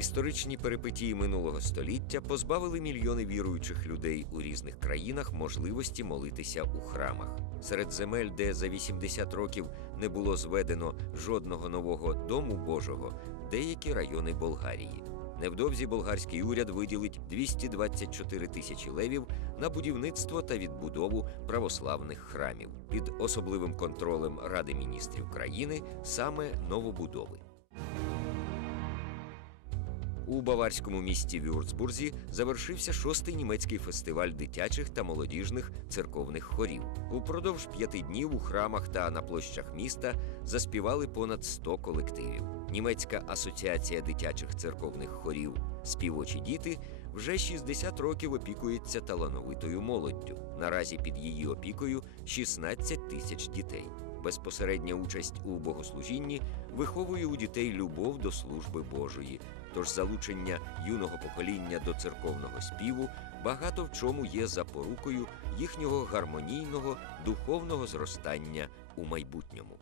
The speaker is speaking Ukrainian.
Історичні перипетії минулого століття позбавили мільйони віруючих людей у різних країнах можливості молитися у храмах. Серед земель, де за 80 років не було зведено жодного нового дому Божого, деякі райони Болгарії. Невдовзі болгарський уряд виділить 224 тисячі левів на будівництво та відбудову православних храмів під особливим контролем Ради міністрів країни саме новобудови. У баварському місті Вюрцбурзі завершився шостий німецький фестиваль дитячих та молодіжних церковних хорів. Упродовж п'яти днів у храмах та на площах міста заспівали понад 100 колективів. Німецька асоціація дитячих церковних хорів Співочі діти вже 60 років опікується талановитою молоддю. Наразі під її опікою 16 тисяч дітей. Безпосередня участь у богослужінні виховує у дітей любов до служби Божої. Тож залучення юного покоління до церковного співу багато в чому є запорукою їхнього гармонійного духовного зростання у майбутньому.